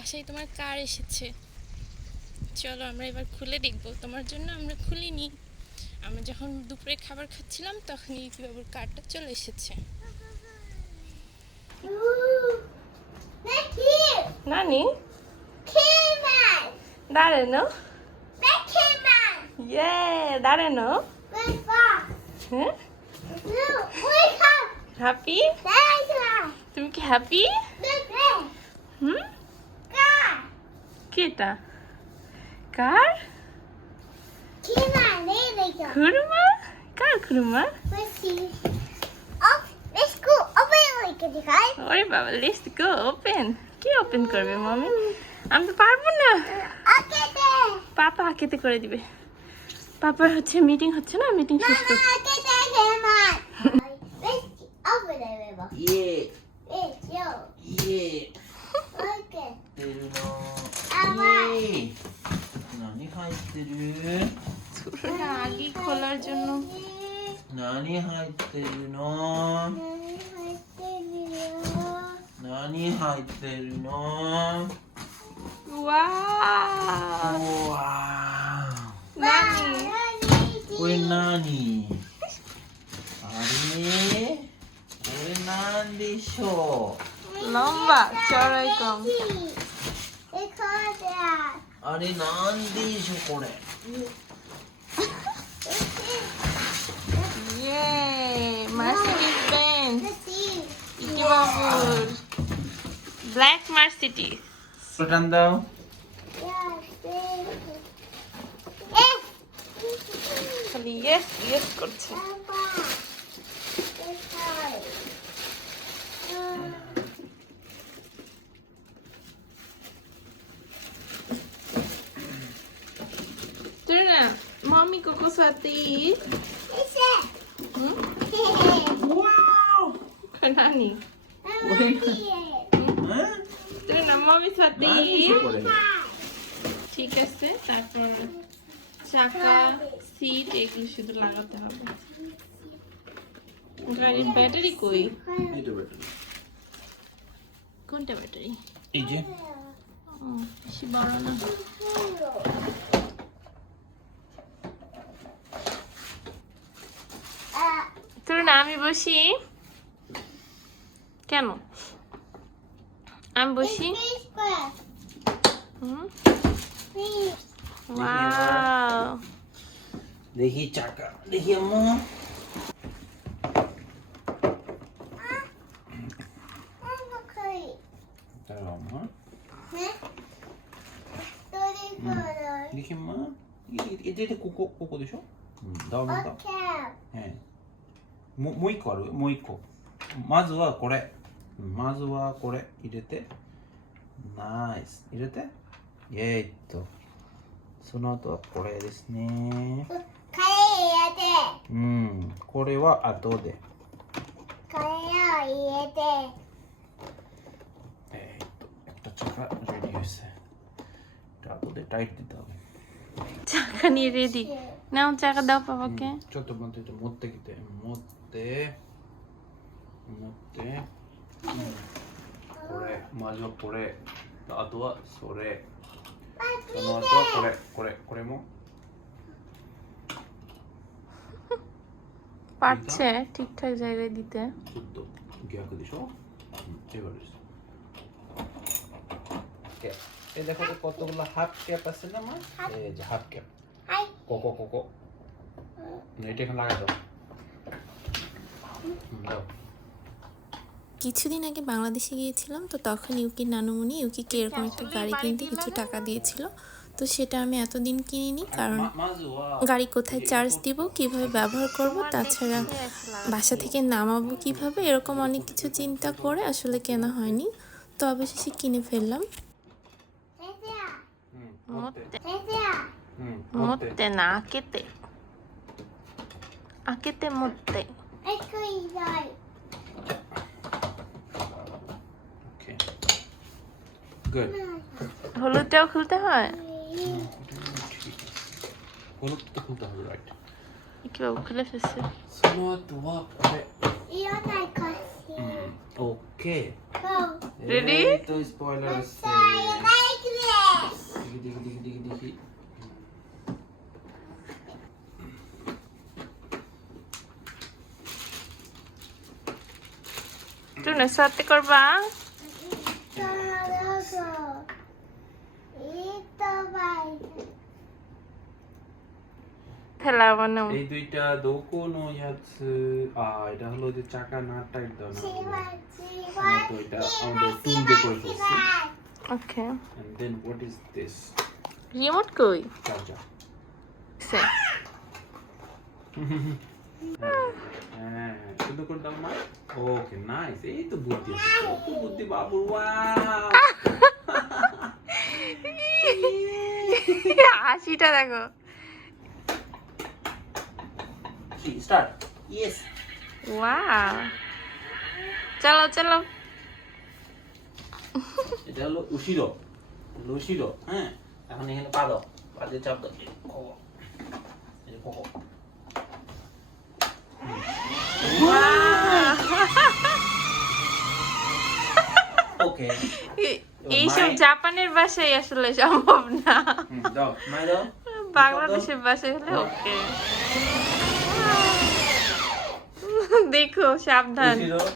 বাসায় তোমার কার এসেছে। চলো আমরা এবার খুলে দেখবো। তোমার জন্য আমরা খুলিনি। আমরা যখন দুপুরে খাবার খাচ্ছিলাম তখন ইউকি বাবুর কারটা চলে এসেছে। নানি দাঁড়ানো দাঁড়ানো হ্যাঁ হ্যাপি তুমি কি হ্যাপি হুম কেটা কার খুরমা কার খুরমা ওরে বাবা লেটস গো ওপেন কি ওপেন করবে মামি আমি তো পারবো না পাপা আকেতে করে দিবে পাপার হচ্ছে মিটিং হচ্ছে না মিটিং শেষ করতে আগে খোলার জন্য নানি হাইতেるの何入ってるのওয়াও নানিこれ何あれこれなんでしょলম্বা চড়াই কমうあれなんでしょこれইয়ে মার্সিডিজ বেঞ্জ ইকি বাবুর ব্ল্যাক মার্সিডিজ টান দাও খালি ইয়েস ইয়েস করছে Turna, mommy Coco Swati. Wow Kanani. হ্যাঁ Turna, mommy Swati. করে ঠিক আছে তারপর চাকা সিট এগুলো শুধু লাগাতে হবে গাড়ির ব্যাটারি কই এটা বেটার কোনটা ব্যাটারি এই যে বেশি বড় না তোর না আমি বসি কেন আমি বসি ওয়াও দেখি চাকা দেখি আম্মু দাঁড়াও আম্মা দেখি আম্মা এটা কোকো কোকোでしょダウンだもう一個あるもう一個まずはこれまずはこれ入れてナイス入れてイエーイっとその後はこれですねうんこれは後でএকটা চাকা রেডি হয়েছে এটা後でটাইট দিতে হবে চাকা নিয়ে রেডি নাও চাকা দাও পাপাকে ちょっと待って持ってきて持ってこれまずはこれあとはそれその後はこれもপারছে ঠিকঠাক জায়গায় দিতে ちょっと逆でしょエバですএই দেখো তো কতগুলো হাফ ক্যাপ আছে না মা এই যে হাফ ক্যাপ কোকো এটা এখন লাগা দাও দাও কিছুদিন আগে বাংলাদেশে গিয়েছিলাম তো তখন ইউকির নানুমণি ইউকিকে এরকম একটা গাড়ি কিনতে কিছু টাকা দিয়েছিল তো সেটা আমি এতদিন কিনিনি কারণ গাড়ি কোথায় চার্জ দিব কিভাবে ব্যবহার করব তাছাড়া বাসা থেকে নামাবো কিভাবে এরকম অনেক কিছু চিন্তা করে আসলে কেনা হয়নি তো অবশেষে কিনে ফেললাম মতে না আকেতে আকেতে মতে গুড হলুদটাও খুলতে হয় হলুদ তো খুলতে হবে রাইট কি বাবু খুলে ফেলছে その後はこれ ওকে Ready? এই তো স্পয়লার আছে দেখি Tuna, sate korba? Tela bano. এই দুইটা দোকোনো ইয়াতসু এটা হলো যে চাকা না টাইট দাও না তো এটা আমাদের টুল দিয়ে করে ফেলছি Okay. and then what is this Remote koi? charger Se. হ্যাঁ শুধু করে দাও না ওকে নাইস এই তো বুদ্ধি আছে কত বুদ্ধি বাবু ওয়াও হাসিটা দেখো। Start yes Wow. চলো চলো। এটা হলো উশিরো হ্যাঁ এখন এখানে পা দাও পা দিয়ে চাপ দাও খোকো এই যে খোকো ওকে এইসব জাপানের ভাষায় আসলে সম্ভব না, দাও মাই দাও বাংলাদেশের ভাষায় হলে ওকে। দেখো সাবধান। উশিরো